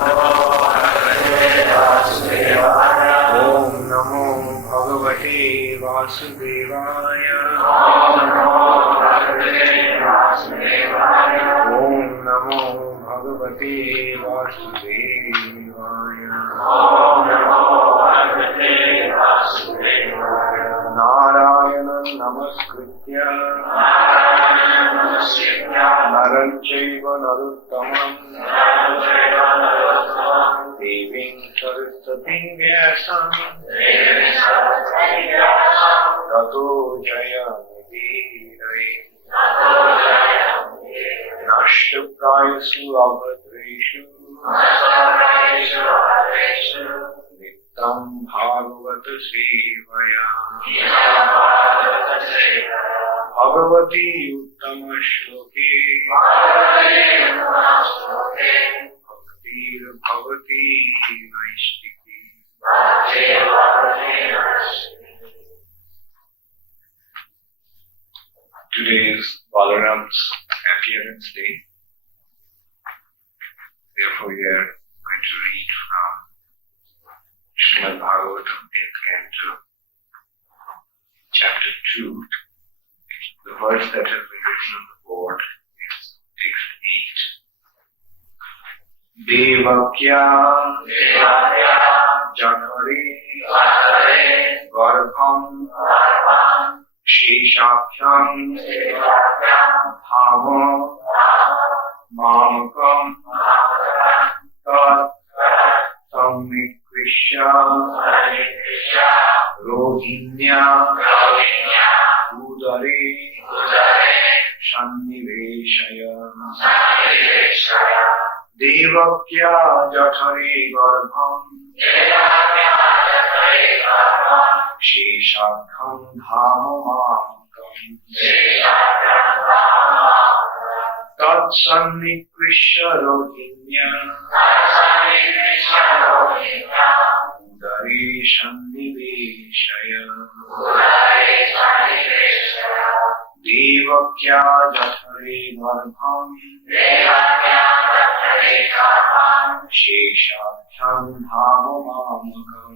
Om Namo Bhagavate Vasudevaya. Om Namo Bhagavate Vasudevaya. Narayana Namaskritya Naram Chaiva Naruttamam Devim Saraswatim Vyasam Tato Jayamudire Nashtaprayasu Abhadreshu Tam Bhagavata Sevaya Bhagavati Uttama Shloke Bhaktir Bhavati Vaishtiki. Today is Balaram's appearance day. Therefore we are going to read from Srimad Bhagavatam, 8th Canto, Chapter 2. The verse that has been written on the board is text 8. Devakya Jathare Garbham Sheshakhyam Dhama Mamakam Tat Sammikrishya Rohinya Udare Shanniveshaya Devakya Jathare Garbham Sheshakham Dhamamamkam Tat Sannikrishya Rohinya Udare Shanniveshaya Devakya Jathare Garbham Sheshakham Dhamamamkam.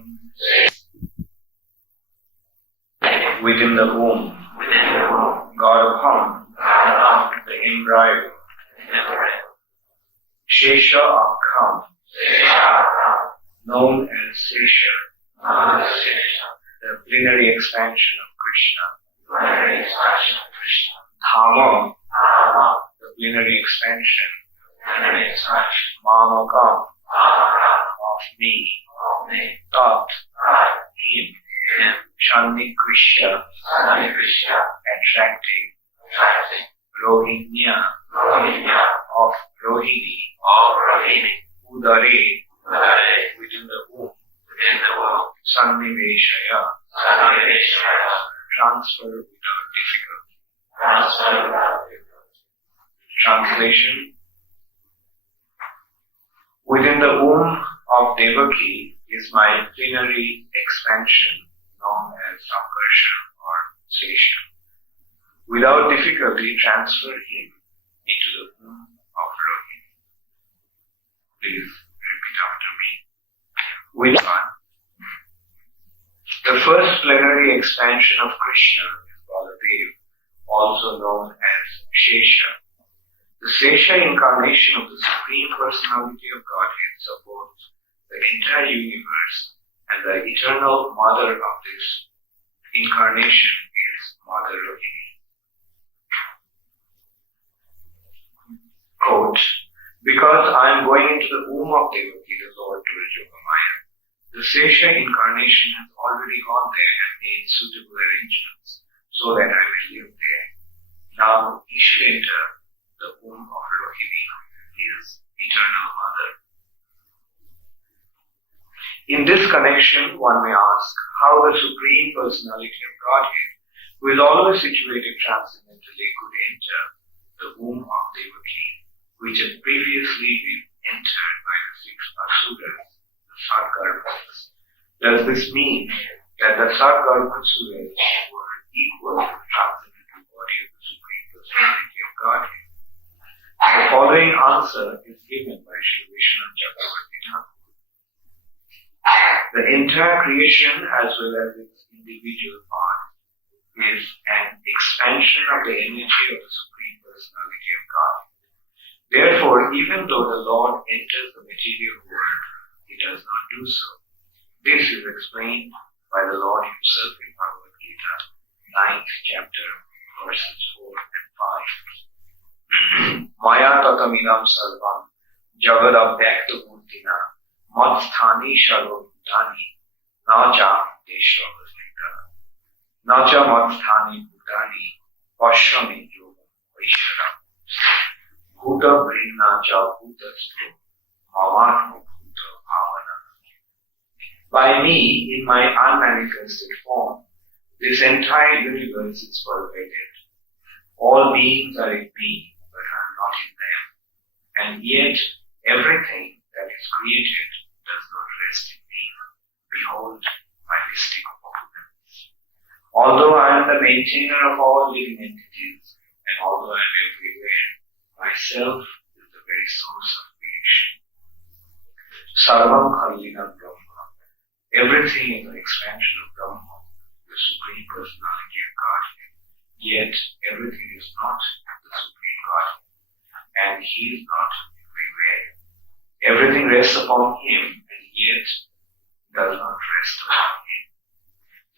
Within the womb, Garbham, the embryo, Shesha Akham, known as Sesha, the plenary expansion of Krishna, Dhama, the plenary expansion, Mamakam, of me, Tat, him, Shanniveshaya, attractive, Rohinya, of Rohini, Udare, within the womb, Sanniveshaya, transfer without difficulty. Translation: within the womb of Devaki is my plenary expansion, known as Sankarsha or Sesha. Without difficulty, transfer him into the womb of Rohini. Please repeat after me. With one. The first plenary expansion of Krishna is Baladev, also known as Shesha. The Sesha incarnation of the Supreme Personality of Godhead supports the entire universe, and the eternal mother of this incarnation is Mother Rohini. Quote, because I am going into the womb of Devaki, the Lord told Yogamaya, the Sesha incarnation has already gone there and made suitable arrangements so that I will live there. Now he should enter the womb of Rohini, his eternal mother. In this connection, one may ask how the Supreme Personality of Godhead, who is always situated transcendentally, could enter the womb of Devaki, which had previously been entered by the 6 Asuras, the Sagar. Does this mean that the Sagar Asuras were equal to the transcendental body of the Supreme Personality of Godhead? The following answer is given by Srila Vishnu Chakravarti The entire creation as well as its individual parts is an expansion of the energy of the Supreme Personality of God. Therefore, even though the Lord enters the material world, he does not do so. This is explained by the Lord himself in Bhagavad Gita, 9th chapter, verses 4 and 5. Maya tatamidam sarvam jagadabhyakta murtina matsthani sharvabhutani nacha deshavasvita nacha matsthani bhutani pashyami yogam vaishvaram bhuta brinna cha bhutastu mamatma bhuta bhavana. By me, in my unmanifested form, this entire universe is pervaded. All beings are in me, but I am not in them. And yet, everything that is created does not rest in me. Behold my mystic opulence. Although I am the maintainer of all living entities, and although I am everywhere, myself is the very source of creation. Sarvam Khalidam Brahma. Everything is an expansion of Brahma, the Supreme Personality of Godhead. Yet everything is not the Supreme Godhead, and he is not everywhere. Everything rests upon him, and yet does not rest upon him.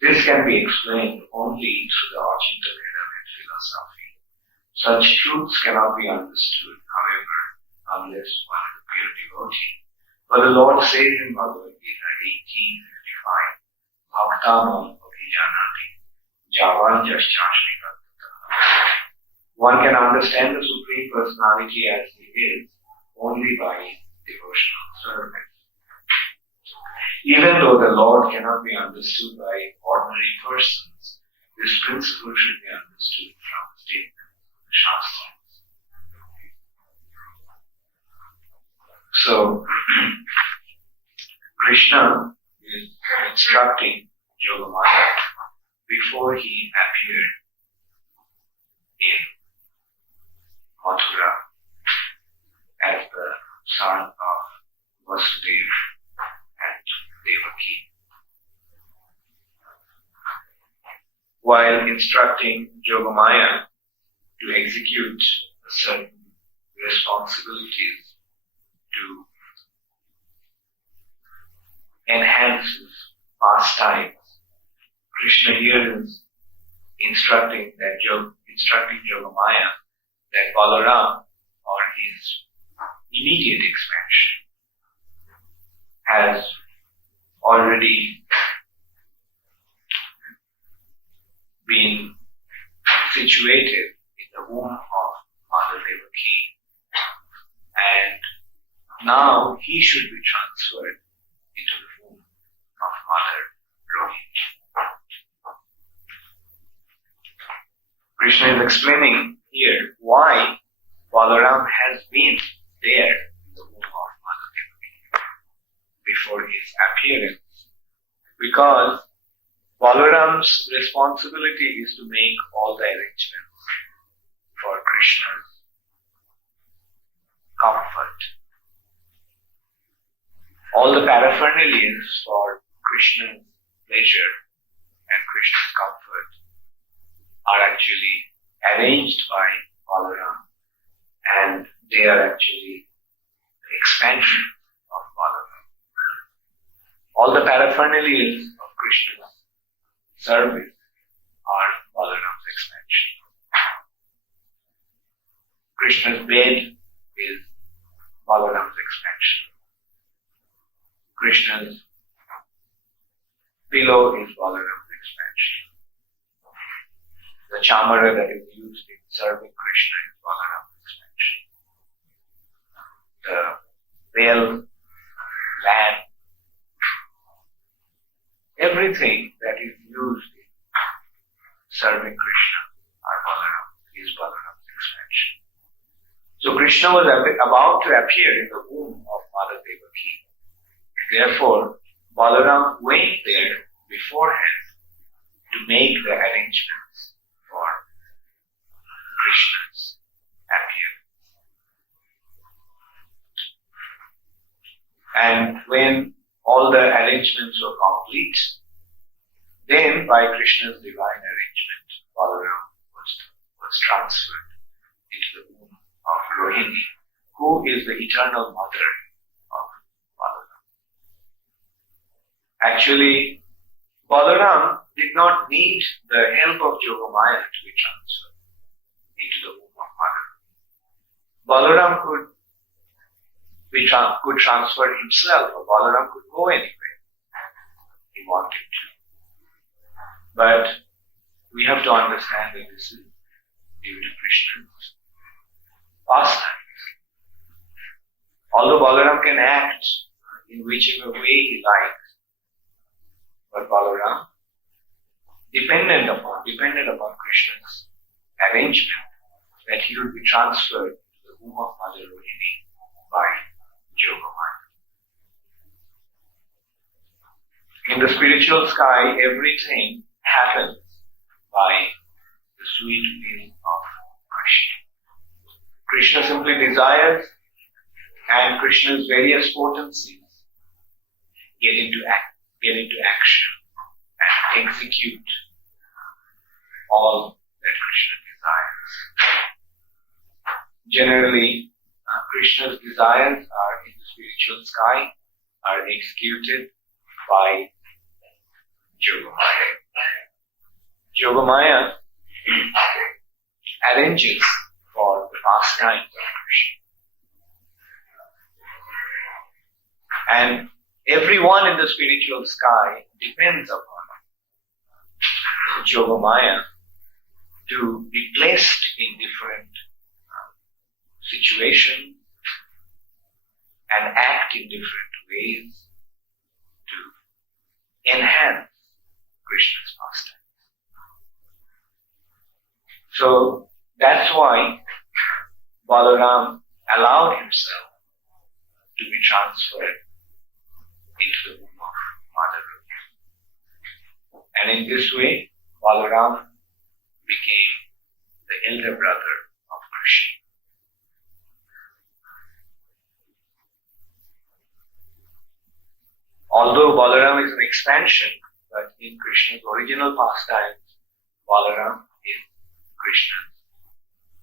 This can be explained only through the Ajinta Vedanta philosophy. Such truths cannot be understood, however, unless one is a pure devotee. But the Lord says in Bhagavad Gita 18:55, Bhaktanam Abhijanati Javan Jaschashnika. One can understand the Supreme Personality as he is only by devotional service. Even though the Lord cannot be understood by ordinary persons, this principle should be understood from the statement of the Shastras. So, Krishna is instructing Yogamaya before he appeared in Mathura as the son of Vasudeva and Devaki. While instructing Yogamaya to execute certain responsibilities to enhance his pastimes, Krishna here is instructing Yogamaya that Balaram, or his immediate expansion, has already been situated in the womb of Mother Devaki, and now he should be transferred into the womb of Mother Rohini. Krishna is explaining here why Balaram has been there in the womb of Mother Devaki before his appearance. Because Balaram's responsibility is to make all the arrangements for Krishna's comfort. All the paraphernalia for Krishna's pleasure and Krishna's comfort are actually arranged by Balaram, and they are actually the expansion of Balaram. All the paraphernalia of Krishna's service are Balaram's expansion. Krishna's bed is Balaram's expansion. Krishna's pillow is Balaram's expansion. The chamara that is used in serving Krishna is Balaram's expansion. The bell, lamp, everything that is used in serving Krishna is Balaram's expansion. So Krishna was about to appear in the womb of Mother Devaki. Therefore, Balaram went there beforehand to make the arrangements for Krishna's appearance. And when all the arrangements were complete, then by Krishna's divine arrangement, Balaram was transferred into the womb of Rohini, who is the eternal mother of Balaram. Actually, Balaram did not need the help of Yogamaya to be transferred into the womb of Mother. Balaram could transfer himself, or Balaram could go anywhere he wanted to. But we have to understand that this is due to Krishna's pastimes. Although Balaram can act in whichever way he likes, but Balaram, dependent upon Krishna's arrangement, that he would be transferred to the womb of Mother Rohini by Yogamaya. In the spiritual sky, everything happens by the sweet will of Krishna. Krishna simply desires, and Krishna's various potencies get into action and execute all that Krishna desires. Generally, Krishna's desires are in the spiritual sky, are executed by Yogamaya. Yogamaya arranges for the pastimes of Krishna. And everyone in the spiritual sky depends upon Yogamaya to be placed in different situations and act in different ways to enhance Krishna's pastimes. So that's why Balaram allowed himself to be transferred into the womb of Mother Rohini. And in this way, Balaram became the elder brother of Krishna. Although Balaram is an expansion, but in Krishna's original pastimes, Balaram is Krishna.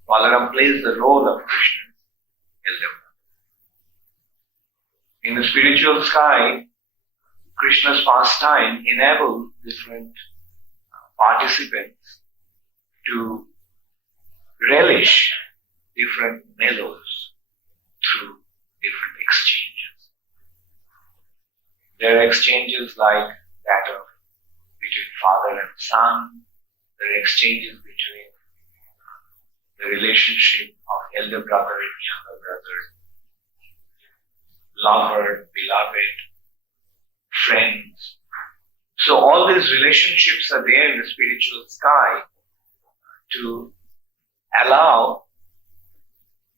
Balaram plays the role of Krishna's elder brother. In the spiritual sky, Krishna's pastime enables different participants to relish different mellows through different exchanges. There are exchanges like that of between father and son. There are exchanges between the relationship of elder brother and younger brother, lover, beloved, friends. So all these relationships are there in the spiritual sky to allow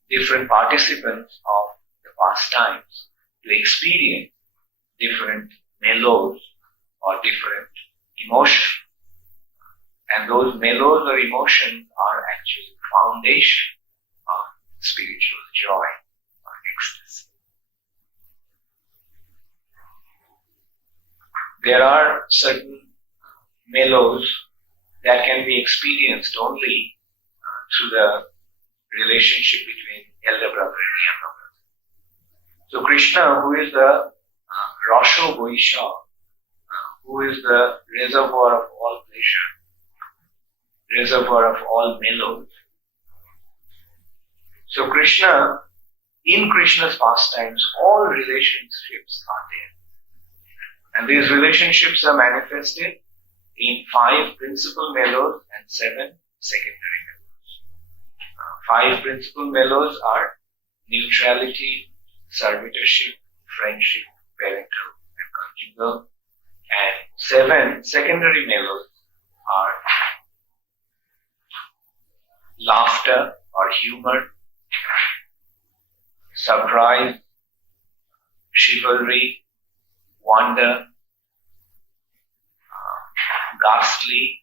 different participants of the pastimes to experience different mellows or different emotions. And those mellows or emotions are actually the foundation of spiritual joy or ecstasy. There are certain mellows that can be experienced only through the relationship between elder brother and younger brother. So Krishna, who is the Rasho Vaisha, who is the reservoir of all pleasure, reservoir of all mellows. So Krishna, in Krishna's pastimes, all relationships are there. And these relationships are manifested in 5 principal mellows and 7 secondary mellows. 5 principal mellows are neutrality, servitorship, friendship, parental, and conjugal. And 7 secondary mellows are laughter or humor, surprise, chivalry, wonder, ghastly,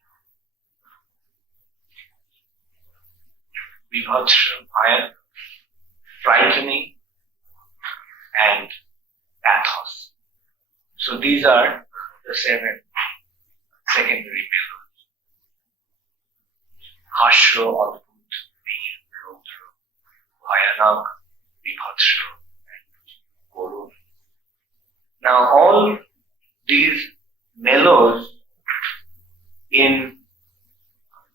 vibhatram, frightening, and pathos. these are the 7 secondary mellows. Hashro, Adbhut, Veer, Rodro, Bhayanak, Vibhatsro, and Guru. Now all these mellows in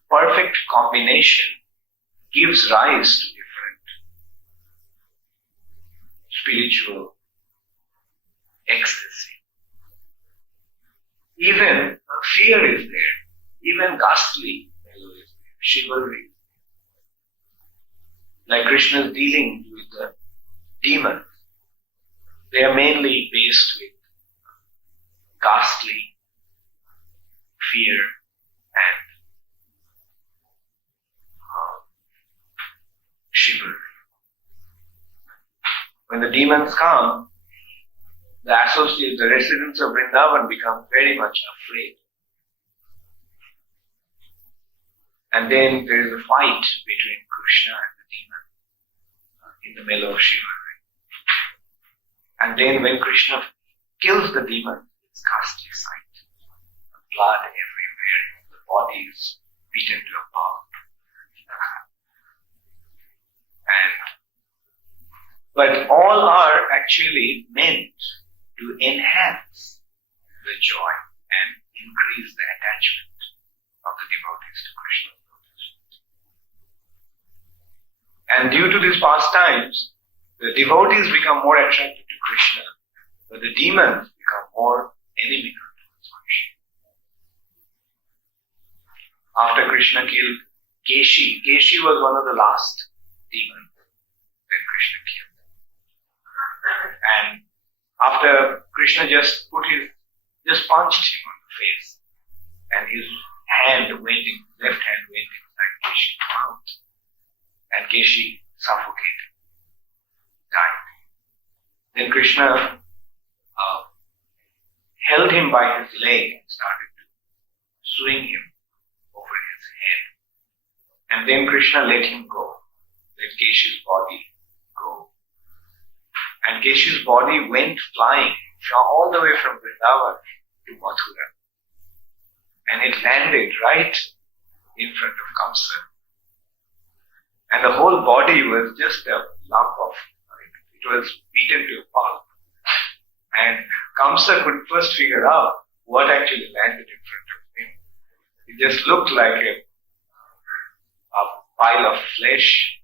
perfect combination gives rise to different spiritual ecstasy. Even fear is there, even ghastly mellow is there, chivalry. Like Krishna's dealing with the demons, they are mainly based with ghastly fear and chivalry. When the demons come, the associates, the residents of Vrindavan become very much afraid. And then there is a fight between Krishna and the demon in the mellow of chivalry. And then when Krishna kills the demon, it's ghastly sight. Blood everywhere, the body is beaten to a pulp. But all are actually meant to enhance the joy and increase the attachment of the devotees to Krishna. And due to these pastimes, the devotees become more attracted to Krishna, but the demons become more inimical towards Krishna. After Krishna killed Keshi was one of the last demons that Krishna killed. And after Krishna just punched him on the face, and his left hand went inside Keshi's mouth, and Keshi suffocated, died. Then Krishna held him by his leg and started to swing him over his head. And then Krishna let him go, let Keshi's body go. And Keshi's body went flying all the way from Vrindavan to Mathura. And it landed right in front of Kamsa. And the whole body was just a lump of, it was beaten to a pulp. And Kamsa couldn't first figure out what actually landed in front of him. It just looked like a pile of flesh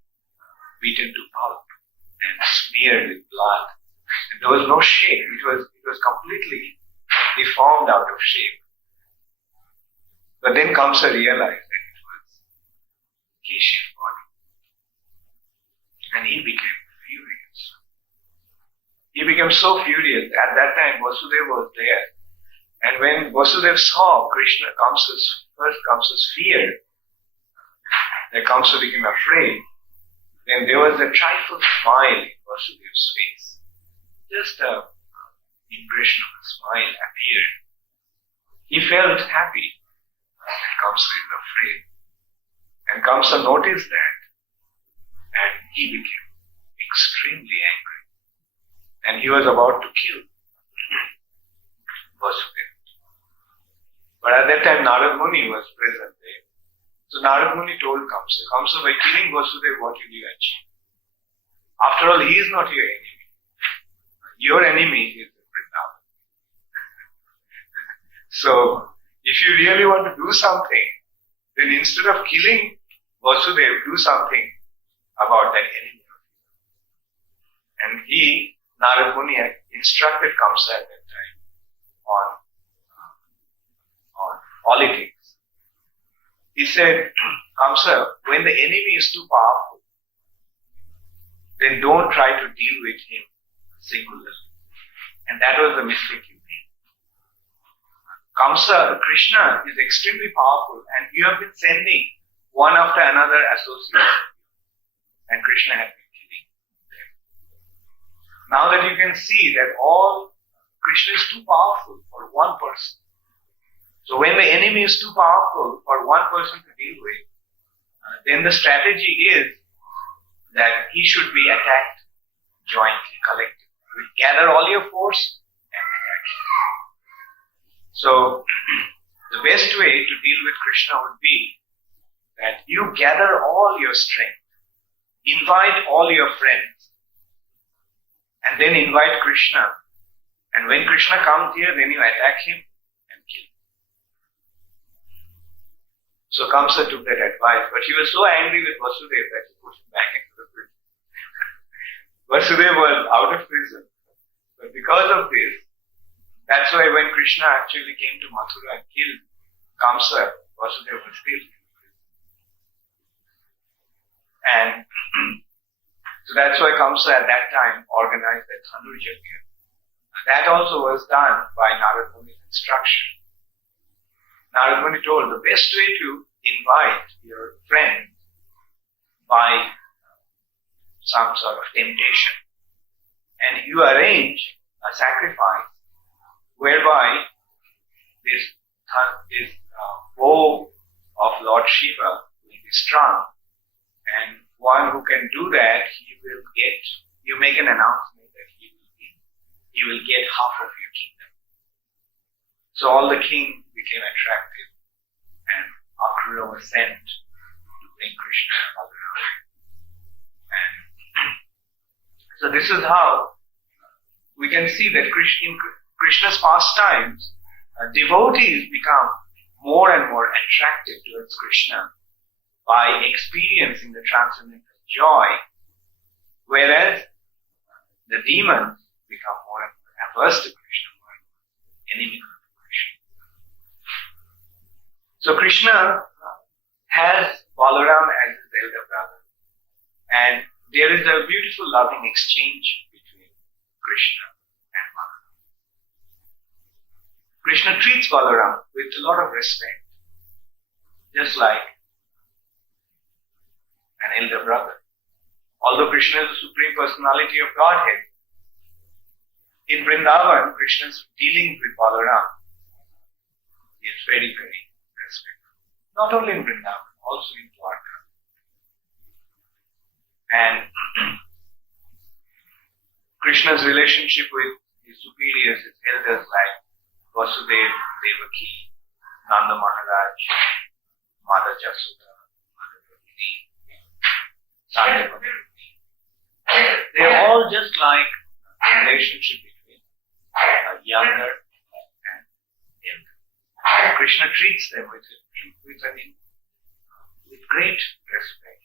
beaten to pulp and smeared with blood. And there was no shape. It was completely deformed out of shape. But then Kamsa realized that it was Keshi's body. And he became furious. He became so furious. At that time, Vasudeva was there. And when Vasudeva saw Kamsa's fear, that Kamsa became afraid, then there was a trifle smile in Vasudeva's face. Just an impression of a smile appeared. He felt happy that Kamsa is afraid. And Kamsa noticed that, and he became extremely angry. And he was about to kill Vasudeva. But at that time, Narad Muni was present there. So Narad Muni told Kamsa, by killing Vasudeva, what will you achieve? After all, he is not your enemy. Your enemy is Vrindavan. So, if you really want to do something, then instead of killing Vasudeva, do something about that enemy. And Narad Muni, instructed Kamsa at that time on politics. He said, Kamsa, when the enemy is too powerful, then don't try to deal with him singularly. And that was the mistake you made. Krishna is extremely powerful, and you have been sending one after another associates. And Krishna has been killing them. Now that you can see that Krishna is too powerful for one person. So when the enemy is too powerful for one person to deal with, then the strategy is that he should be attacked jointly, collectively. Gather all your force and attack him. So, the best way to deal with Krishna would be that you gather all your strength, invite all your friends, and then invite Krishna. And when Krishna comes here, then you attack him and kill him. So Kamsa took that advice, but he was so angry with Vasudeva that he put him back into the prison. Vasudeva was out of prison. But because of this, that's why when Krishna actually came to Mathura and killed Kamsa, Vasudeva was still in prison. And so that's why Kamsa at that time organized the Dhanur Yajna. That also was done by Narad Muni's instruction. Narad Muni told the best way to invite your friend by some sort of temptation, and you arrange a sacrifice whereby this bow of Lord Shiva will be strung, and one who can do that, you make an announcement that he will get half of your kingdom. So all the kings became attractive, and Akrura was sent to bring Krishna and Balaram. And so this is how we can see that in Krishna's pastimes, devotees become more and more attracted towards Krishna by experiencing the transcendental joy, whereas the demons become more and more averse to Krishna, more and more inimical to Krishna. So Krishna has Balaram as his elder brother, and there is a beautiful loving exchange between Krishna and Balaram. Krishna treats Balaram with a lot of respect, just like an elder brother. Although Krishna is the Supreme Personality of Godhead, in Vrindavan, Krishna's dealing with Balaram is very, very respectful. Not only in Vrindavan, also in Dwaraka. And Krishna's relationship with his superiors, his elders like Vasudeva, Devaki, Nanda Maharaj, Mother Jasuda, Mother Rukmini, Sandhya, they are all just like a relationship between a younger and elder. Krishna treats them with great respect.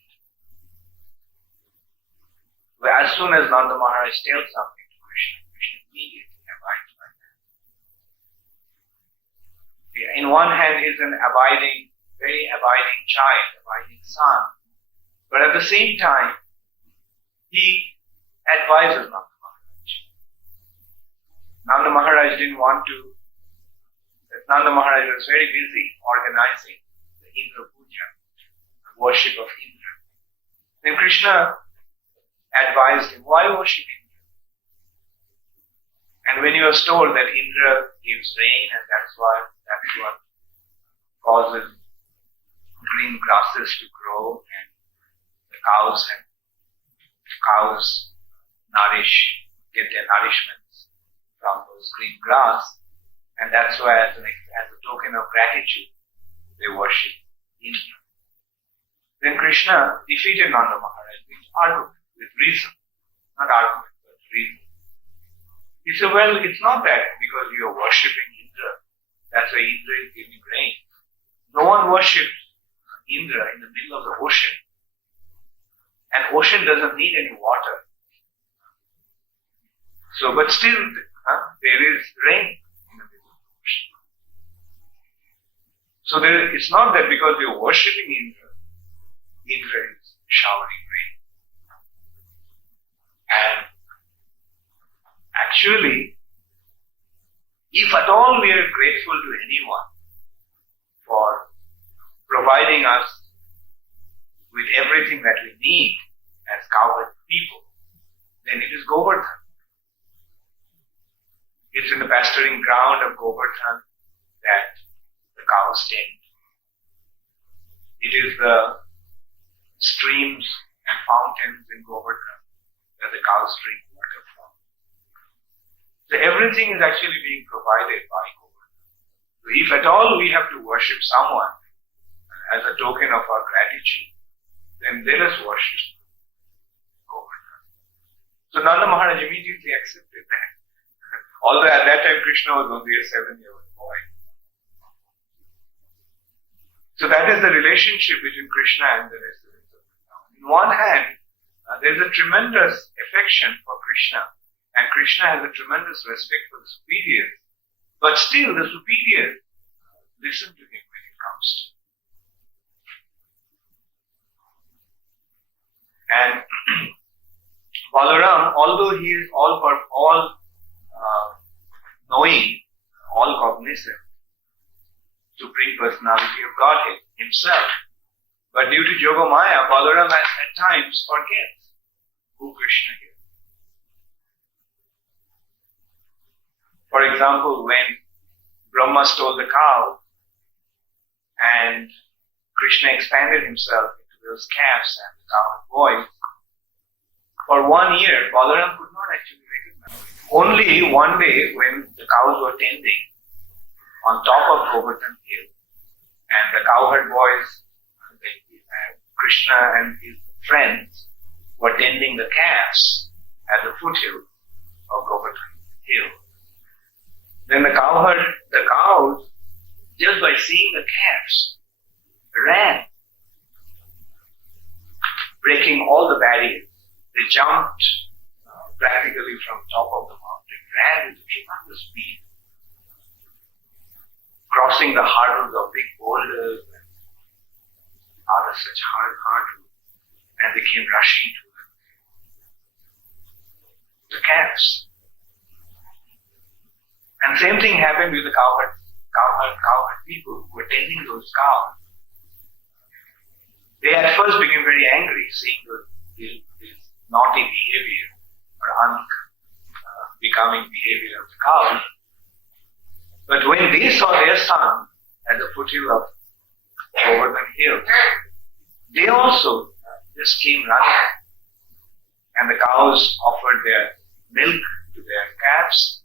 Where as soon as Nanda Maharaj tells something to Krishna, Krishna immediately abides by that. In one hand, he is an very abiding child, abiding son. But at the same time, he advises Nanda Maharaj. Nanda Maharaj didn't want to. Nanda Maharaj was very busy organizing the Indra Puja, the worship of Indra. Then Krishna advised him, why worship Indra? And when he was told that Indra gives rain and that's what causes green grasses to grow and the cows get their nourishments from those green grass, and that's why as a token of gratitude they worship Indra. Then Krishna defeated Nanda Maharaj with argument, with reason. Not argument, but reason. He said, well, it's not that because you are worshipping Indra, that's why Indra is giving rain. No one worships Indra in the middle of the ocean. And ocean doesn't need any water. So, but still, there is rain in the middle of the ocean. So it's not that because you're worshipping Indra is showering rain. And actually, if at all we are grateful to anyone for providing us with everything that we need as cowherd people, then it is Govardhan. It's in the pasturing ground of Govardhan that the cows tend. It is the streams and fountains in Govardhan that the cows drink water from. So everything is actually being provided by Govardhan. If at all we have to worship someone as a token of our gratitude, then let us worship Govardhan. So Nanda Maharaj immediately accepted that. Although at that time Krishna was only a 7-year-old boy. So that is the relationship between Krishna and the residents of Vrindavan. On one hand, there is a tremendous affection for Krishna, and Krishna has a tremendous respect for the superiors. But still, the superiors listen to him when it comes to. And Balaram, although he is all knowing, all cognizant, Supreme Personality of Godhead himself, but due to Yogamaya, Balaram at times forgets who Krishna is. For example, when Brahma stole the cow and Krishna expanded himself into those calves and the cow and boys, for 1 year, Balaram could not actually recognize it. Only one day when the cows were tending on top of Govardhan Hill and the cowherd boys, Krishna and his friends were tending the calves at the foothill of Govardhan Hill. Then the cows, just by seeing the calves, ran, breaking all the barriers. They jumped practically from top of the mountain, ran with a tremendous speed, crossing the hurdles of big boulders and other such hard hurdles, and they came rushing to the calves. And same thing happened with the cowherd people who were tending those cows. They at first became very angry seeing this naughty behavior or unbecoming behavior of the cows. But when they saw their son at the foothill of Govardhan Hill, they also just came running. And the cows offered their milk to their calves,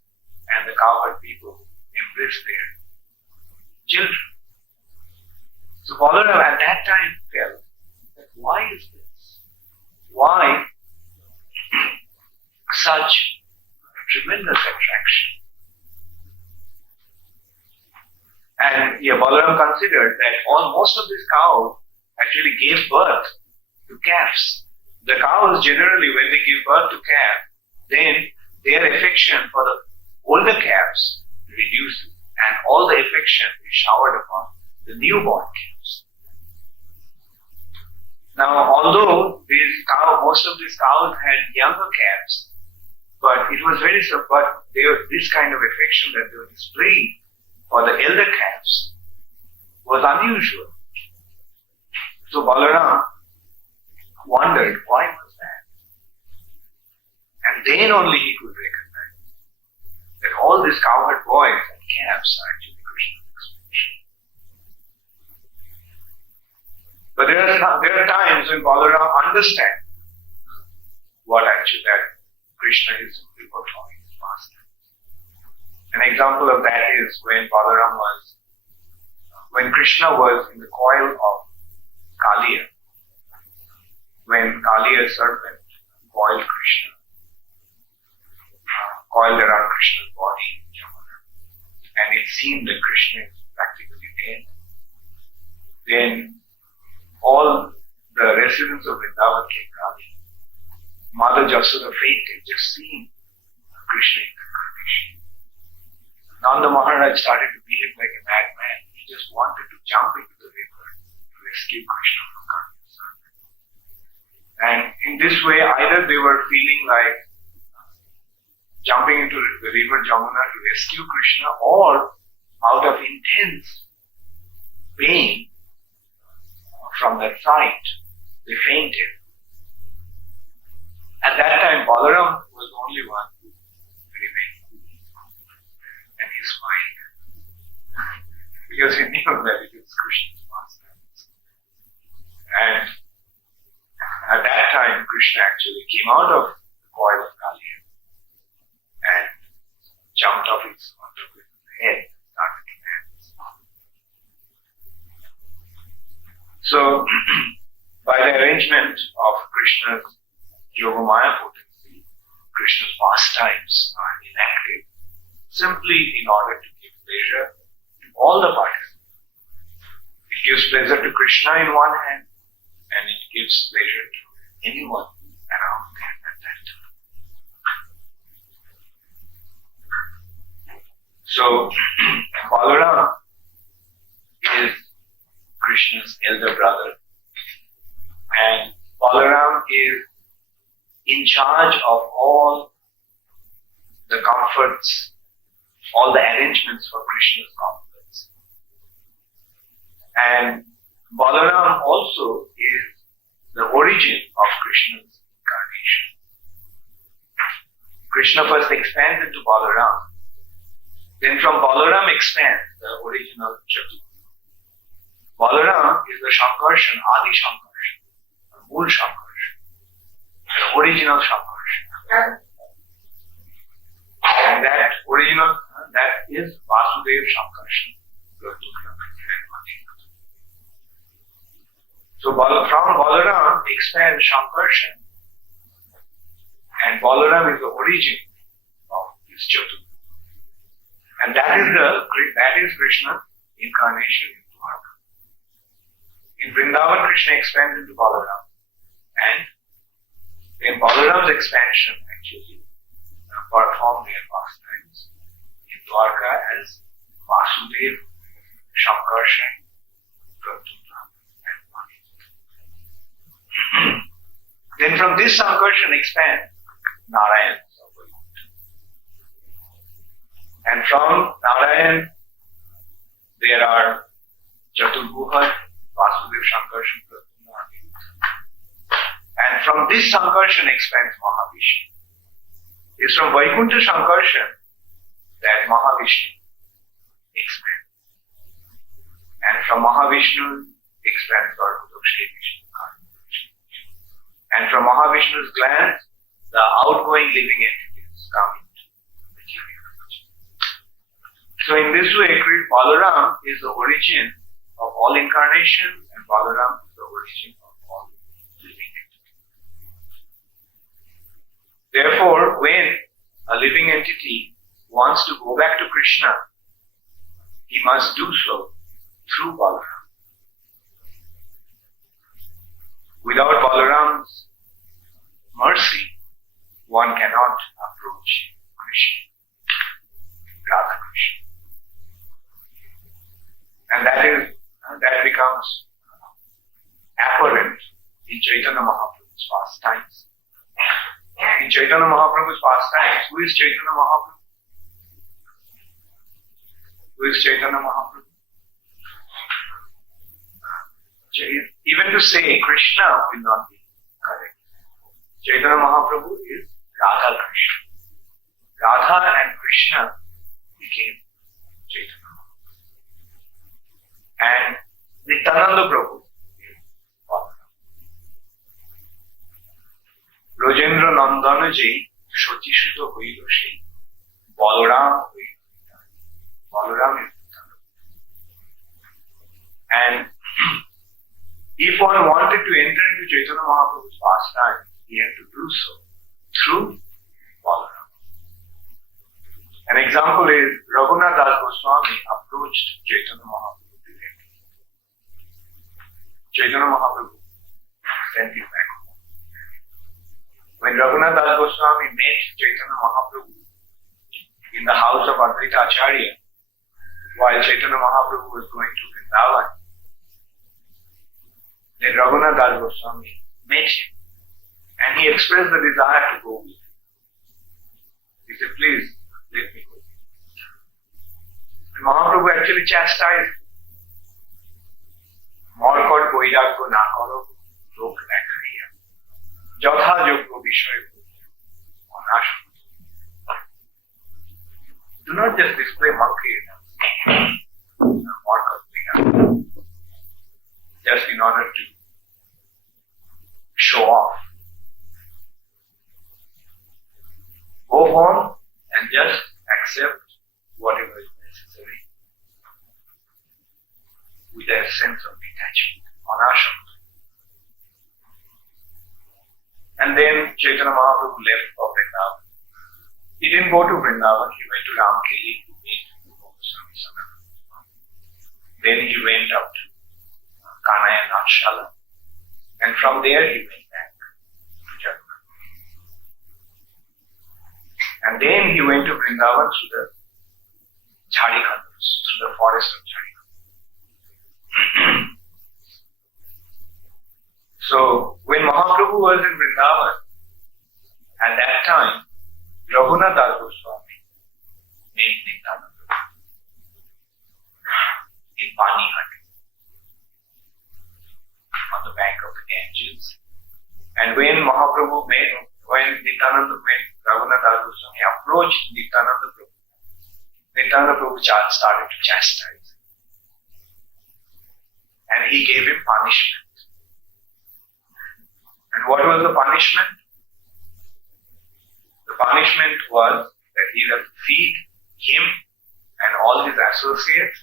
and the cowherd people embraced their children. So Balaram at that time felt that why is this? Why such tremendous attraction? And Balaram considered that most of these cows actually gave birth to calves. The cows generally, when they give birth to calves, then their affection for the older calves reduces, and all the affection is showered upon the newborn calves. Now, although most of these cows had younger calves, but it was this kind of affection that they were displaying for the elder calves was unusual. So Balaram wondered why was that, and then only he could recognize that all these cowherd boys and calves are actually Krishna's expression. But there are times when Balaram understands what actually that Krishna is simply performing his pastime. An example of that is when Krishna was in the coil of Kaliya, when Kaliya's serpent coiled Krishna, coiled around Krishna's body in Yamuna, and it seemed that Krishna is practically dead. Then all the residents of Vrindavan came running. Mother Yashoda fainted just seeing Krishna in incarnation. Nanda Maharaj started to behave like a madman. He just wanted to jump into the river to rescue Krishna from Karna's serpent. And in this way, either they were feeling like jumping into the river Jamuna to rescue Krishna, or out of intense pain from that sight, they fainted. At that time, Balaram was the only one who remained cool, and he smiled because he knew that it was Krishna's pastimes. And at that time, Krishna actually came out of the coil of Kaliya and jumped onto his head and started to dance. So, by the arrangement of Krishna's Yogamaya potency, Krishna's pastimes are enacted simply in order to give pleasure to all the participants. It gives pleasure to Krishna in one hand, and it gives pleasure to anyone around there at that time. So, Balaram is Krishna's elder brother, and Balaram is in charge of all the comforts, all the arrangements for Krishna's comforts. And Balaram also is the origin of Krishna's incarnation. Krishna first expands into Balaram, then from Balaram expands the original Chatur. Balaram is the Shankarshan, Adi Shankarshan, or Mool Shankarshan, the original Shankarshan. And that original, that is Vasudev Shankarshan. So from Balaram expands Shankarshan, and Balaram is the origin of this Chatur. And that is Krishna's incarnation in Dwaraka. In Vrindavan, Krishna expands into Balaram, and then Balaram's expansion actually performed their pastimes in Dwaraka as Vasudev, Shankarshan, Pradyumna, and Mani. Then from this Shankarshan expands Narayan. And from Narayan, there are Chaturguha, Vasudev, Shankarshan, Pradyumna, and from this Shankarshan expands Mahavishnu. It's from Vaikuntha Shankarshan that Mahavishnu expands. And from Mahavishnu expands Orthodoxy Vishnu. And from Mahavishnu's glands, the outgoing living entities come into material. So in this way, Balaram is the origin of all incarnations, and Balaram is the origin of all living entities. Therefore, when a living entity wants to go back to Krishna, he must do so through Balaram. Without Balaram's mercy, one cannot approach Krishna, Radha Krishna. And that becomes apparent in Chaitanya Mahaprabhu's pastimes. In Chaitanya Mahaprabhu's pastimes, who is Chaitanya Mahaprabhu? Who is Chaitanya Mahaprabhu? Even to say Krishna will not be correct. Chaitanya Mahaprabhu is Radha Krishna. Radha and Krishna became Chaitanya Mahaprabhu. And Nityananda Prabhu is Balaram. Rajendra Nandana Ji Shotishito Hoilo Shei Balaram Hoilo. Balaram is Nityananda. And if one wanted to enter into Chaitanya Mahaprabhu's pastime, he had to do so through Balaram. An example is Raghunath Das Goswami approached Chaitanya Mahaprabhu directly. Chaitanya Mahaprabhu sent him back home. When Raghunath Das Goswami met Chaitanya Mahaprabhu in the house of Advaita Acharya, while Chaitanya Mahaprabhu was going to Vrindavan, then Raghunath Das Goswami met him, and he expressed the desire to go with him. He said, please, let me go. And Mahaprabhu actually chastised him. Morkot boiragyo na karo, lok nakariya. Jatha yogyo vishay onash. Do not just display monkey Morkot boiragyo, just in order to show off. Go home and just accept whatever is necessary with a sense of detachment. on ashram. And then Chaitanya Mahaprabhu left for Vrindavan. He didn't go to Vrindavan, he went to Ramkeli to meet Swami Sagar. Then he went up to Kanaya Natshala. And from there he went back to Jagannath. And then he went to Vrindavan through the Jhadikandas, through the forest of Jhadikandas. So, when Mahaprabhu was in Vrindavan, at that time, Raghunath Das Goswami made Nityananda in Panihat on the bank of the Ganges. And when Nityananda, when Raghunath Das Goswami approached Nityananda Prabhu started to chastise him. And he gave him punishment. And what was the punishment? The punishment was that he had to feed him and all his associates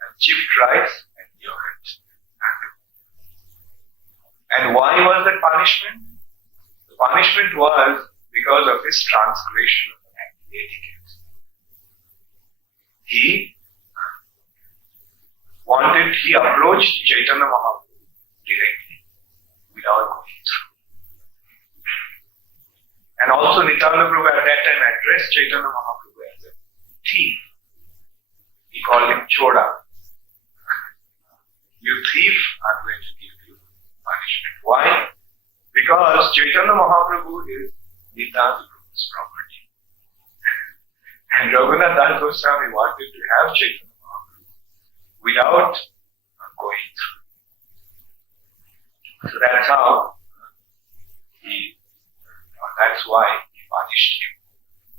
and chipped rice and yogurt. And why was that punishment? The punishment was because of his transgression of the etiquette. He approached Chaitanya Mahaprabhu directly without going through. And also Nityananda Prabhu at that time addressed Chaitanya Mahaprabhu as a thief. He called him Choda. You thief, I'm going to give you punishment. Why? Because Chaitanya Mahaprabhu is Nityananda Prabhu's property. And Raghunath Das Goswami wanted to have Chaitanya Mahaprabhu without going through. So that's how that's why he punished him.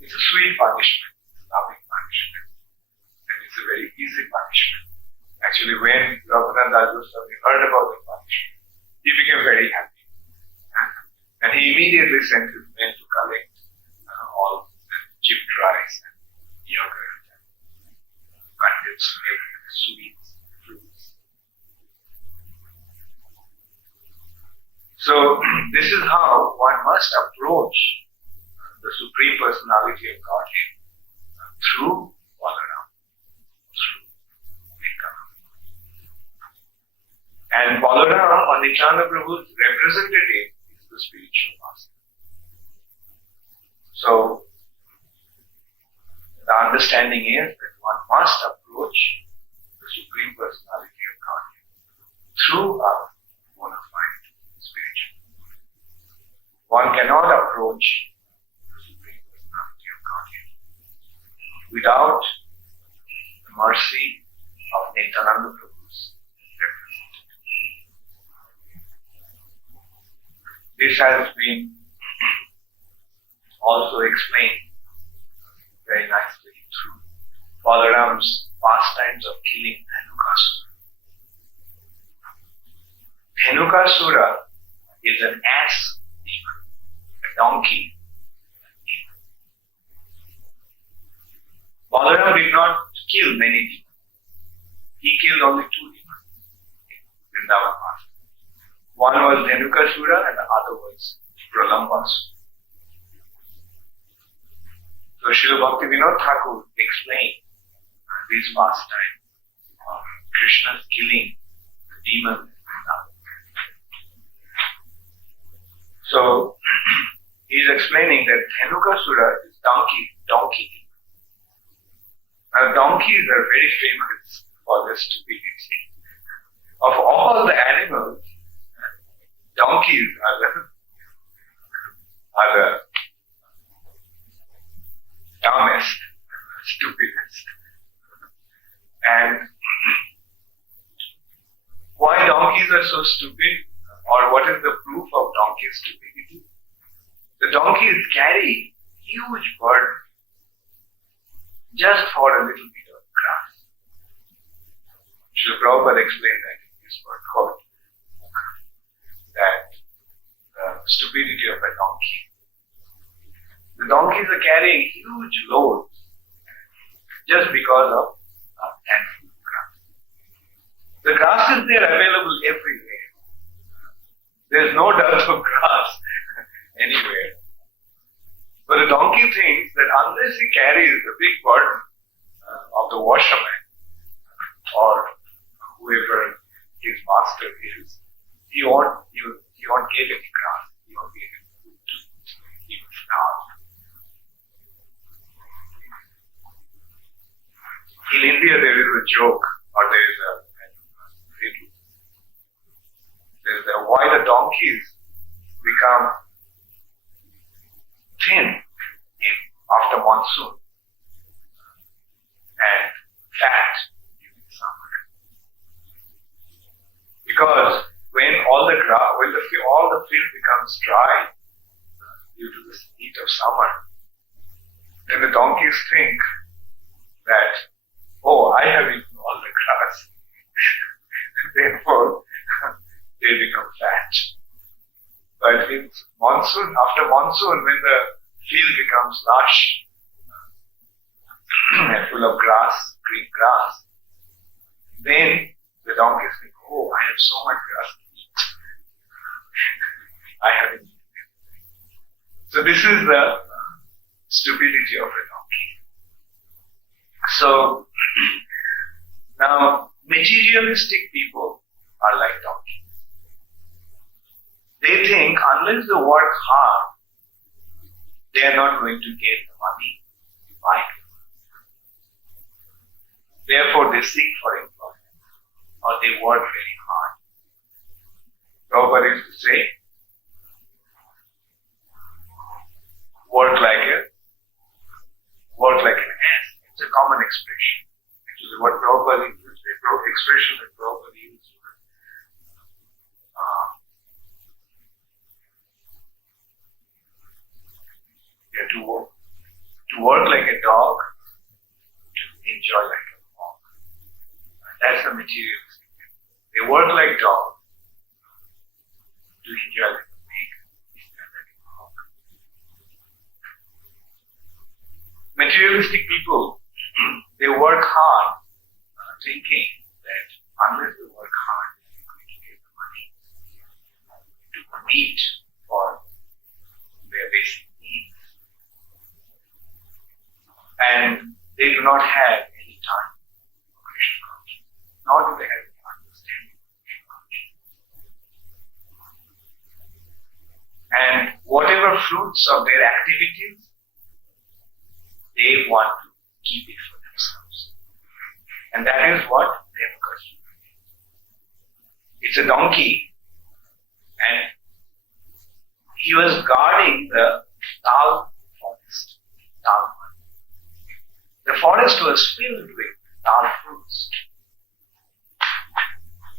It's a sweet punishment, it's a loving punishment, and it's a very easy punishment. Actually, when Raghunath Das Goswami heard about the punishment, he became very happy. And he immediately sent his men to collect all the chipped rice and yogurt and condensed milk and sweets and fruits. So, this is how one must approach the Supreme Personality of Godhead through Balaram, through Nityananda. And Balaram or Nityananda Prabhu's representative is the spiritual master. So, the understanding is that one must approach the Supreme Personality of Godhead through our bona fide spiritual. One cannot approach the Supreme Personality of Godhead without the mercy of Nityananda Prabhu's representative. This has been also explained very nicely through Balaram's pastimes of killing Dhenukasura. Dhenukasura is an ass demon, a donkey demon. Balaram did not kill many demons. He killed only 2 demons in Vrindavan pastime. One was Dhenukasura and the other was Pralambasura. So Srila Bhaktivinoda Thakur explained this pastime of Krishna's killing the demon. So he is explaining that Dhenukasura is donkey. Now donkeys are very famous for their stupidity. Of all the animals, donkeys are the dumbest, stupidest. And why donkeys are so stupid, or what is the proof of donkey's stupidity? The donkeys carry huge burden just for a little bit of grass. Srila Prabhupada explained that in his word quote, that the stupidity of a donkey. The donkeys are carrying huge loads just because of handful of grass. The grass is there available everywhere. There's no dearth of grass anywhere. But the donkey thinks that unless he carries the big burden of the washerman or whoever his master is, he won't get any grass. He won't get any food to keep his starve. In India, there is a joke, or there is a riddle. There's why the donkeys become thin after monsoon and fat during summer. Because when all the field becomes dry due to the heat of summer, then the donkeys think that, oh, I have eaten all the grass. Therefore, they become fat. But in monsoon, after monsoon, when the field becomes lush and full of grass, green grass, then the donkeys think, oh, I have so much grass to eat. I haven't eaten it. So this is the stupidity of a donkey. So now materialistic people are like donkeys. They think unless they work hard, they are not going to get the money to buy it. Therefore, they seek for employment or they work very hard. Prabhupada used to say, work like an ass. It's a common expression. Actually, what Prabhupada used, the expression that Prabhupada used. To work like a dog, to enjoy like a hog. That's the materialistic. They work like dogs, to enjoy like a pig, and like a hog. Materialistic people, they work hard, thinking that unless they work hard, they're going to get the money to meet for their basic needs. And they do not have any time for Krishna consciousness, nor do they have any understanding of Krishna consciousness. And whatever fruits of their activities, they want to keep it for themselves. And that is what Dhenukasura is. It's a donkey, and he was guarding the Tal forest. Tal. The forest was filled with tal fruits.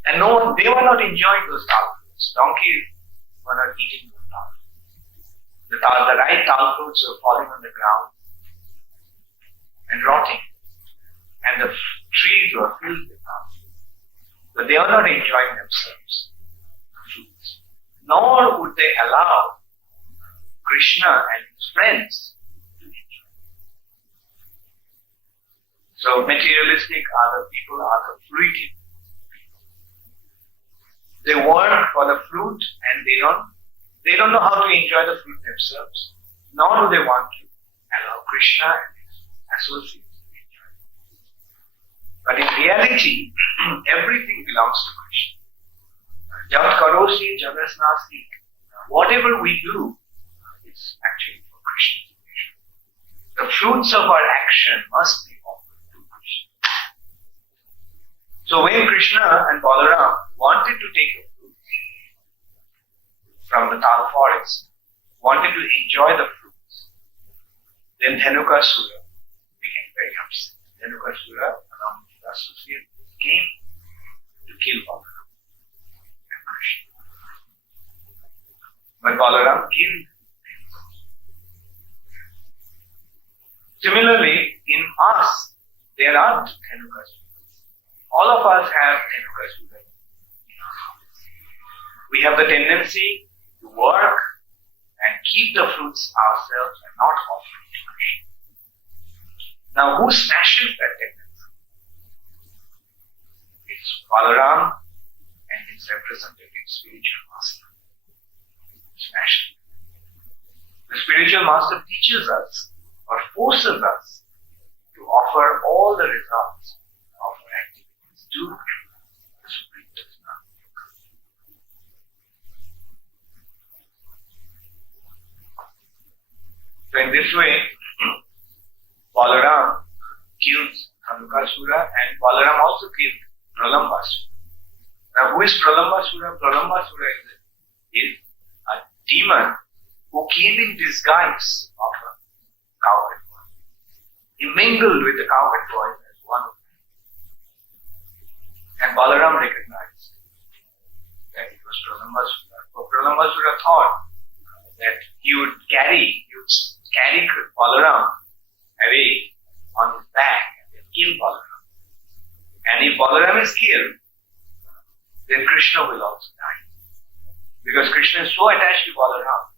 And they were not enjoying those tal fruits. Donkeys were not eating those tal fruits. The right tal fruits were falling on the ground and rotting. And the trees were filled with tal fruits. But they were not enjoying themselves, the fruits. Nor would they allow Krishna and his friends to enjoy. So materialistic people are the fruitive people. They work for the fruit and they don't know how to enjoy the fruit themselves, nor do they want to allow Krishna and his associates to enjoy it. But in reality, everything belongs to Krishna. Jat karosi jagasnasti. Whatever we do, it's actually for Krishna's pleasure. The fruits of our action must be offered to Krishna. So when Krishna and Balaram wanted to take a fruit from the Tal forest, wanted to enjoy the fruits, then Dhenukasura became very upset. Dhenukasura, along with his associates, came to kill Balaram and Krishna. But Balaram killed Dhenukasura. Similarly, in us, there are Dhenukasuras. All of us have Dhenukasura in our hearts. We have the tendency to work and keep the fruits ourselves and not offer it to Krishna. Now, who smashes that tendency? It's Balaram and his representative spiritual master. passion. The spiritual master teaches us or forces us to offer all the results of our activities to the Supreme Personality of God. So in this way, Balaram killed Dhenukasura and Balaram also killed Pralambasura. Now who is Pralambasura? Pralambasura is a demon who came in disguise of a cowherd boy. He mingled with the cowherd boys as one of them. And Balaram recognized that it was Pralambasura. For Pralambasura thought that he would carry Balaram away on his back and then kill Balaram. And if Balaram is killed, then Krishna will also die. Because Krishna is so attached to Balaram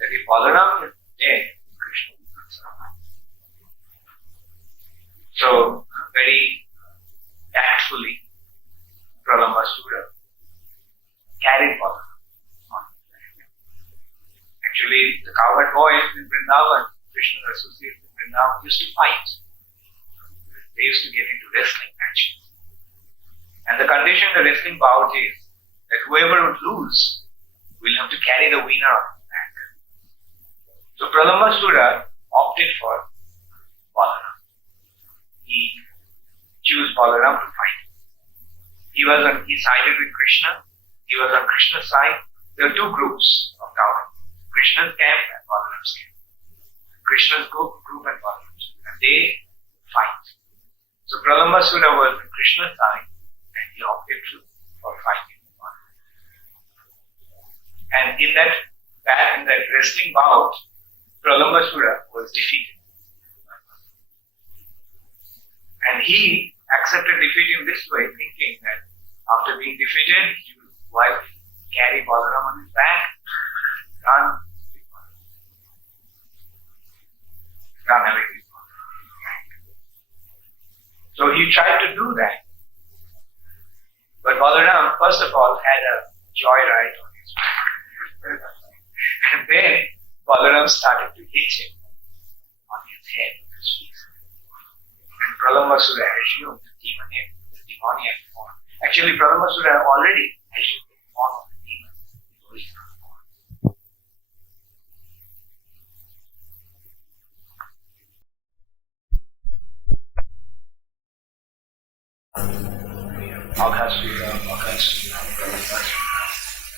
that if Balaram is dead, Krishna will not survive. So, very tactfully, Pralambasura carried Balaram on his back. Actually, the cowherd boys in Vrindavan, Krishna's associates in Vrindavan, used to fight. They used to get into wrestling matches. And the condition the wrestling bout is that whoever would lose will have to carry the winner on his back. So Pralambasura opted for Balaram. He chose Balaram to fight. He sided with Krishna. He was on Krishna's side. There were two groups of cowboys. Krishna's camp and Balaram's camp. Krishna's group and Balaram's group. And they fight. So Pralambasura was on Krishna's side and he opted for fighting Balaram. And in that wrestling bout, Pralambasura was defeated. And he accepted defeat in this way, thinking that after being defeated, he would carry Balaram on his back, run away with Balaram. So he tried to do that. But Balaram, first of all, had a joyride on his back. And then Balaram started to hit him on his head with his feet. And Pralambasura assumed the demoniac form. Actually, Pralambasura already assumed the form of the demon, the original form. Maghasura, Pralambasura,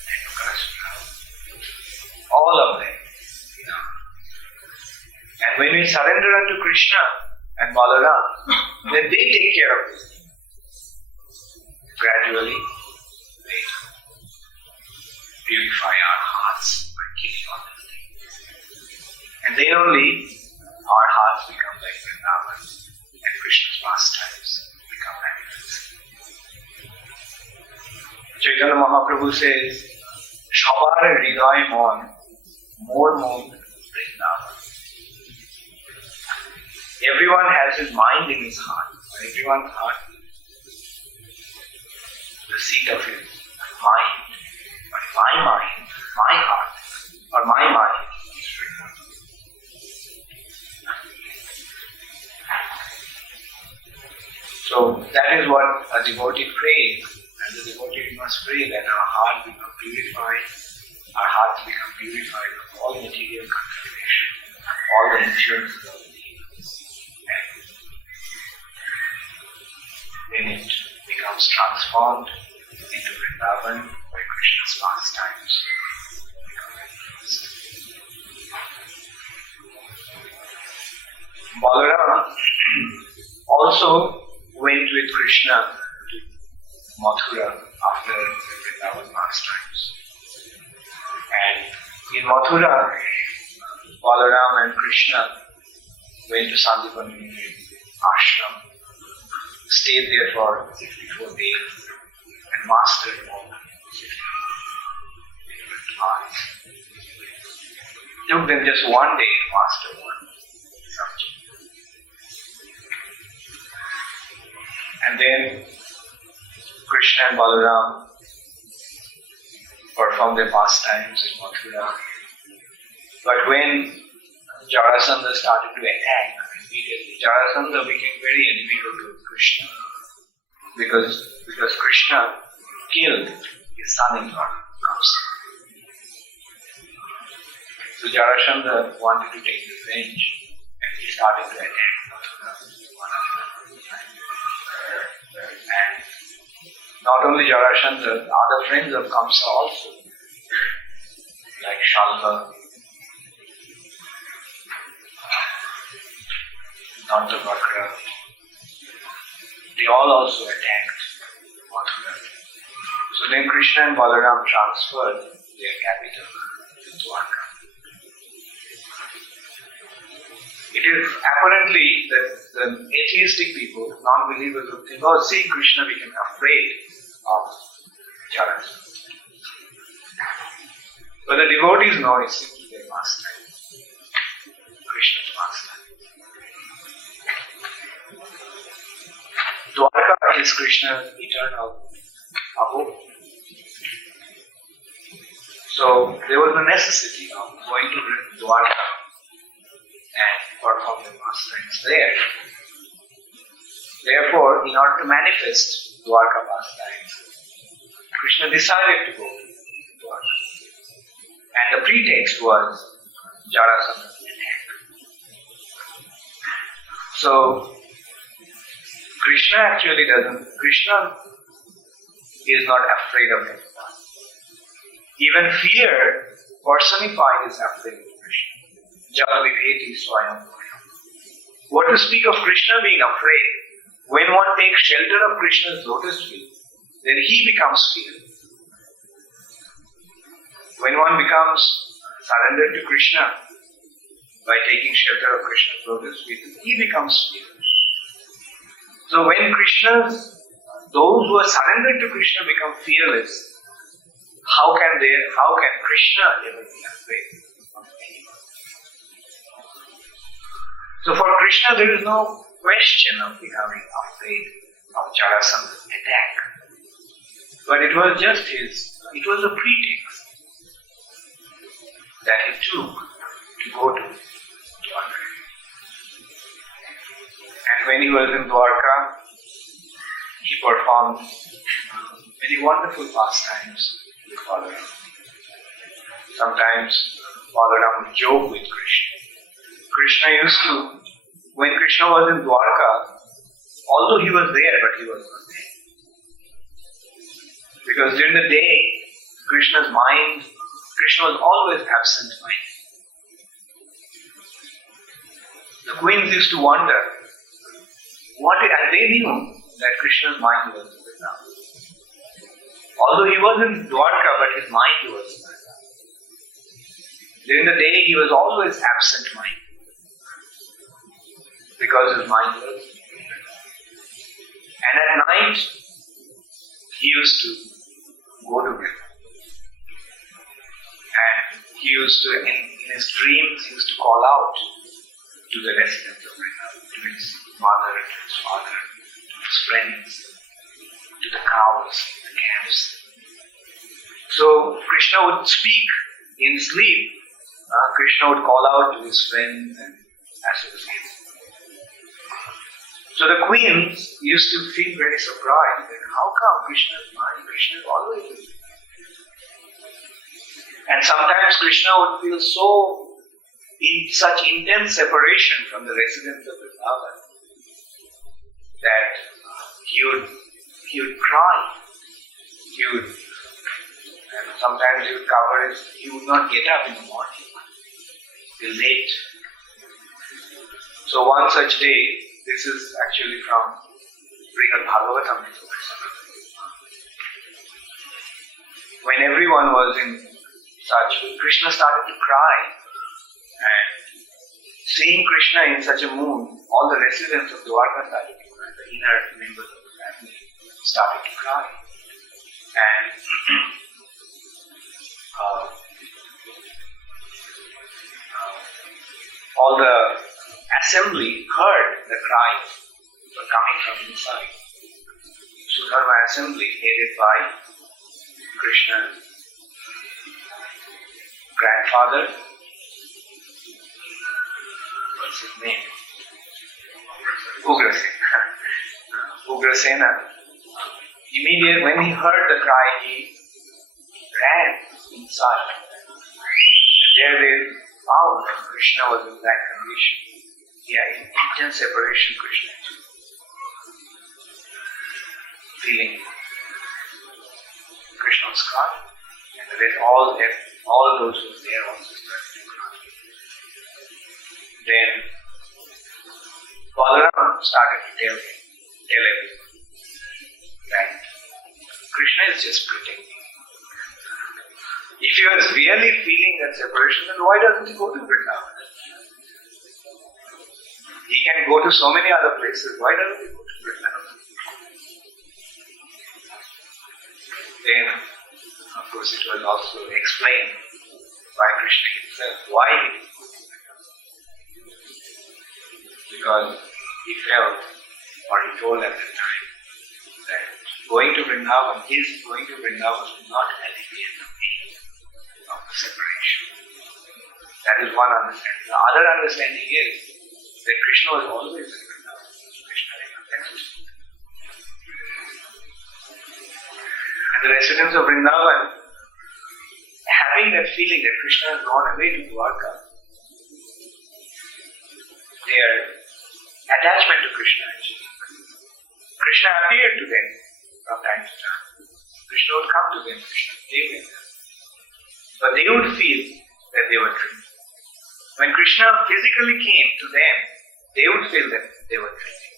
Dhenukasura, all of them. And when we surrender unto Krishna and Balaram, then they take care of this. Gradually, they purify our hearts by killing all these things. And then only our hearts become like Vrindavan and Krishna's pastimes become manifest. Chaitanya Mahaprabhu says, Shabar Hriday Mon, more Vrindavan. Everyone has his mind in his heart. Everyone's heart, the seat of his mind. But my mind, my heart, or my mind is Vrindavan. So that is what a devotee prays. And the devotee must pray that our heart become purified, our hearts become purified from all material contamination, all the influences of the demons. And then it becomes transformed into Vrindavan by Krishna's pastimes. Balaram also went with Krishna to Mathura after the Vrindavan pastimes. And in Mathura, Balaram and Krishna went to Sandipani ashram, stayed there for 64 days and mastered all 50 different arts. It took them just one day to master one subject. And then Krishna and Balaram performed their pastimes in Mathura But when Jarasandha started to attack repeatedly, Jarasandha became very inimical to Krishna because Krishna killed his son-in-law, Kamsa. So Jarasandha wanted to take revenge and he started to attack and not only Jarasandha, other friends of Kamsa also, like Shalva, Nandavakra, they all also attacked Mathura. So then Krishna and Balaram transferred their capital to Dwaraka. It is apparently that the atheistic people, non-believers would think, oh, see, Krishna became afraid of Charan. But the devotees know it's simply their pastime, Krishna's pastime. Dwaraka is Krishna's eternal abode. So there was a necessity of going to Dwaraka and perform the pastimes there. Therefore, in order to manifest Dwaraka pastimes, Krishna decided to go to Dwaraka. And the pretext was Jarasandha's attack. So, Krishna is not afraid of anyone. Even fear personified is afraid of Krishna. Jalavibheti swayam. What to speak of Krishna being afraid? When one takes shelter of Krishna's lotus feet, then he becomes fearless. When one becomes surrendered to Krishna by taking shelter of Krishna's lotus feet, he becomes fearless. So when those who are surrendered to Krishna become fearless, how can Krishna ever be afraid of anyone? So for Krishna there is no question of becoming afraid of Jarasandha's attack. But it was a pretext that he took to go to Dwaraka. And when he was in Dwaraka, he performed many wonderful pastimes with Balaram. Sometimes Balaram would joke with Krishna. When Krishna was in Dwaraka, although he was there, but he was not there. Because during the day, Krishna was always absent-minded. The queens used to wonder, and they knew that Krishna's mind was in Vrindavan. Although he was in Dwaraka, but his mind was in Vrindavan. During the day, he was always absent-minded. Because his mind was in Vrindavan. And at night, he used to go to Vrindavan. And he used to, in his dreams, he used to call out to the residents of Vrindavan, to his mother, to his father, to his friends, to the cows, the calves. So Krishna would speak in sleep. Krishna would call out to his friends and associates. So the queens used to feel very surprised that how come Krishna is always with me? And sometimes Krishna would feel in such intense separation from the residents of Vrindavan that he would cry. And sometimes he would not get up in the morning till late. So one such day, this is actually from Brihad Bhagavatam. When everyone was in Krishna started to cry, and seeing Krishna in such a mood, all the residents of Dwaraka started to cry, the inner members of the family started to cry. And all the assembly heard the cries were coming from inside. Sudharma assembly headed by Krishna's grandfather what's his name? Ugrasena. Ugrasena. Immediately when he heard the cry, he ran inside. And there they found that Krishna was in that condition. He had intense separation, Krishna. Feeling Krishna was crying. And the rest, all those who were there also started to cry. Then Balaram started to tell everyone that Krishna is just pretending. If he was really feeling that separation, then why doesn't he go to Vrindavan? He can go to so many other places. Why doesn't he go to Vrindavan? Then, of course, it was also explained by Krishna himself why he did go to Vrindavan. Because he felt, or he told at the time, that going to Vrindavan will not alleviate the pain of the separation. That is one understanding. The other understanding is that Krishna was always in Vrindavan. And the residents of Vrindavan, having that feeling that Krishna has gone away to Dwaraka, their attachment to Krishna actually. Krishna appeared to them from time to time. Krishna would come to them, Krishna would stay with them. But they would feel that they were dreaming. When Krishna physically came to them, they would feel that they were dreaming.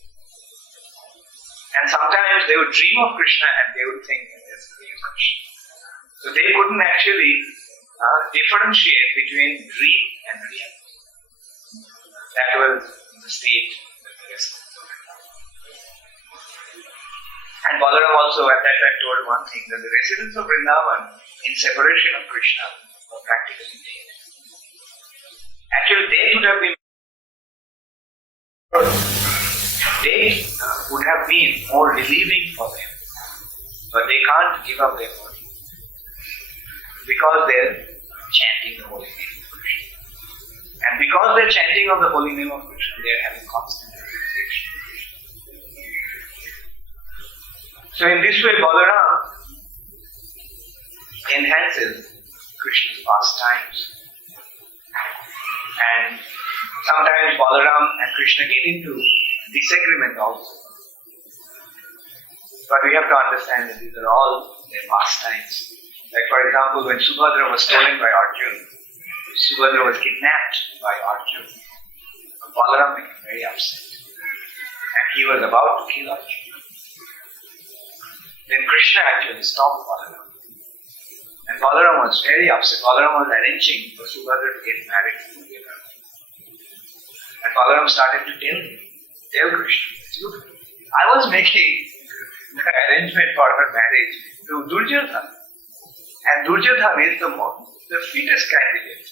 And sometimes they would dream of Krishna and they would think that that's the real Krishna. So they couldn't actually differentiate between dream and reality. That was the state that the rest of the world. And Balaram also at that time told one thing, that the residents of Vrindavan in separation of Krishna were practically dead. Actually, they would have been more relieving for them. But they can't give up their body. Because they're chanting the holy name of Krishna. And because they're chanting of the holy name of Krishna, they're having constant realization. So in this way, Balaram enhances Krishna's pastimes. And sometimes Balaram and Krishna get into disagreement also. But we have to understand that these are all their pastimes. Like for example, when Subhadra was stolen by Arjuna, Subhadra was kidnapped by Arjuna, Balaram became very upset. And he was about to kill Arjuna. Then Krishna actually stopped Balaram. And Balaram was very upset. Balaram was arranging for Subhadra to get married to Oriya. And Balaram started to tell Krishna, look, I was making the arrangement for her marriage to Duryodhana. And Duryodhana is the fittest candidate.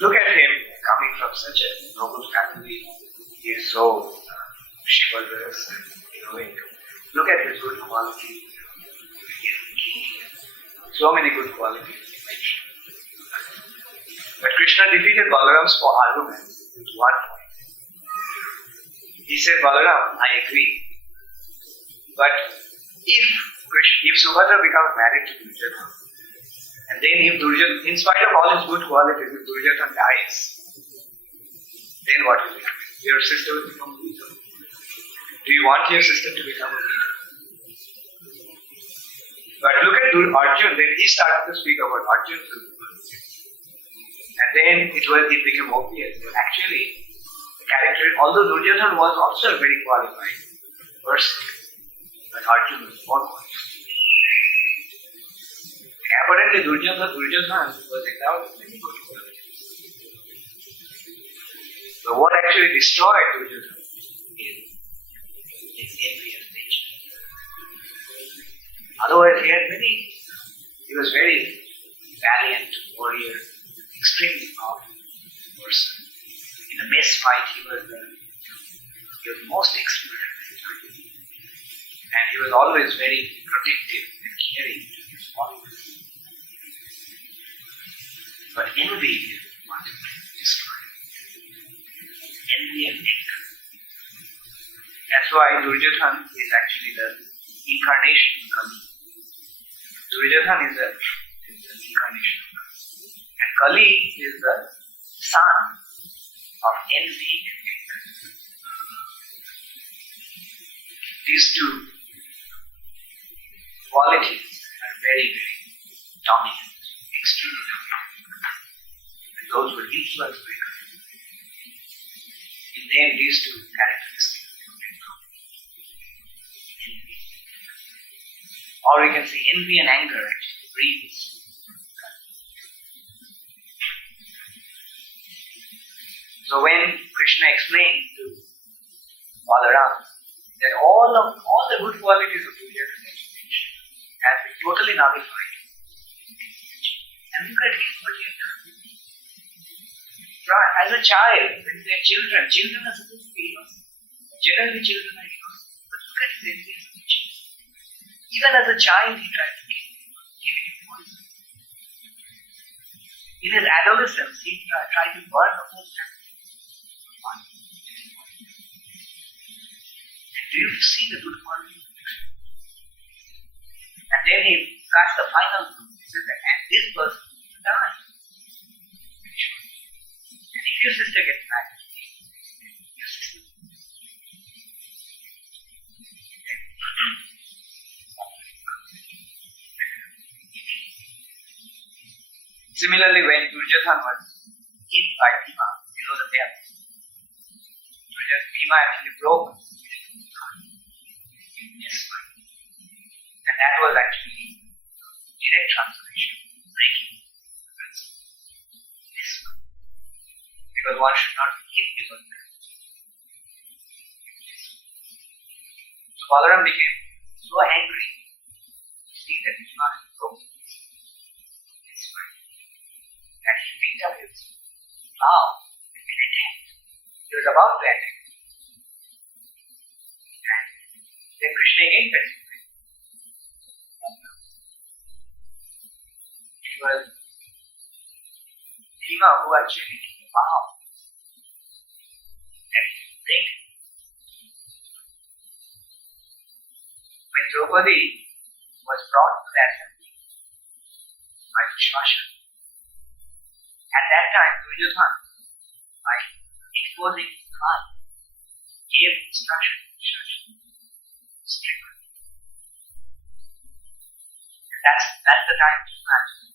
Look at him coming from such a noble family. He is so chivalrous and heroic. Look at his good qualities. He is king. So many good qualities he mentioned. But Krishna defeated Balaram's argument with one point. He said, Balaram, I agree. But if Subhadra becomes married to Duryodhana, and then if Duryodhana, in spite of all his good qualities, if Duryodhana dies, then what will happen? Your sister will become a widow. Do you want your sister to become a widow? But look at Arjuna, then he started to speak about Arjuna's good qualities. And then it became obvious that actually the character, although Duryodhana was also a very qualified person, but Arjuna was more qualified. Apparently Duryodhana was endowed with many good qualities. But what actually destroyed Duryodhana is his envious nature. Otherwise he was very valiant warrior, extremely powerful person. In a mess fight he was most expert at that time. And he was always very protective and caring to his followers. But envy wanted to destroy him. envy and anger. That's why Duryodhana is actually the incarnation of Kali. Duryodhana is the incarnation of Kali. And Kali is the son of envy and anger. These two qualities are very, very dominant, extremely dominant. And those were influenced by Kali. You name these two characteristics. Or you can say envy and anger actually breeds. So when Krishna explained to Balaram that all the good qualities of Duryodhana has been totally nullified. And look at what he has done. As a child, when they are children are supposed to be innocent. Generally children are innocent. But look at his envy of nature. Even as a child, he tried to give him poison. In his adolescence, he tried to burn the whole family. And do you see the good quality? And then he cuts the final rule. He says that, and this person will die. And if your sister gets mad, your sister. Similarly, when Duryodhana was hit by Bhima below the belt, Bhima actually broke his spine. And that was actually direct translation, breaking the principle. This one. Because one should not be hit below the belt. So Balaram became so angry to see that Bhima had broken his spine. And he picked up his bow and attacked. He was about to attack. And then Krishna again felt it. It was Bhima who actually took the bow and break it. When Draupadi was brought to that assembly by Vishwasha, at that time, Duryodhana, by exposing his heart, gave instruction to Vishwasha. Strictly. And that's the time to imagine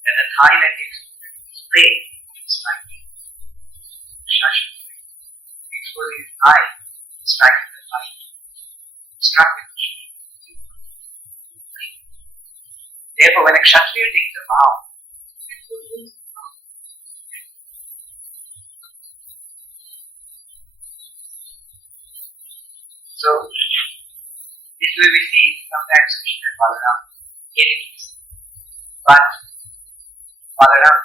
that the thigh that he sprayed slightly. Vishwasha exposing his thigh, striking the light, struck with Vishwasha. Therefore, when a Kshatriya takes a vow, so, this way we see sometimes Krishna and Balaram getting it. But Balaram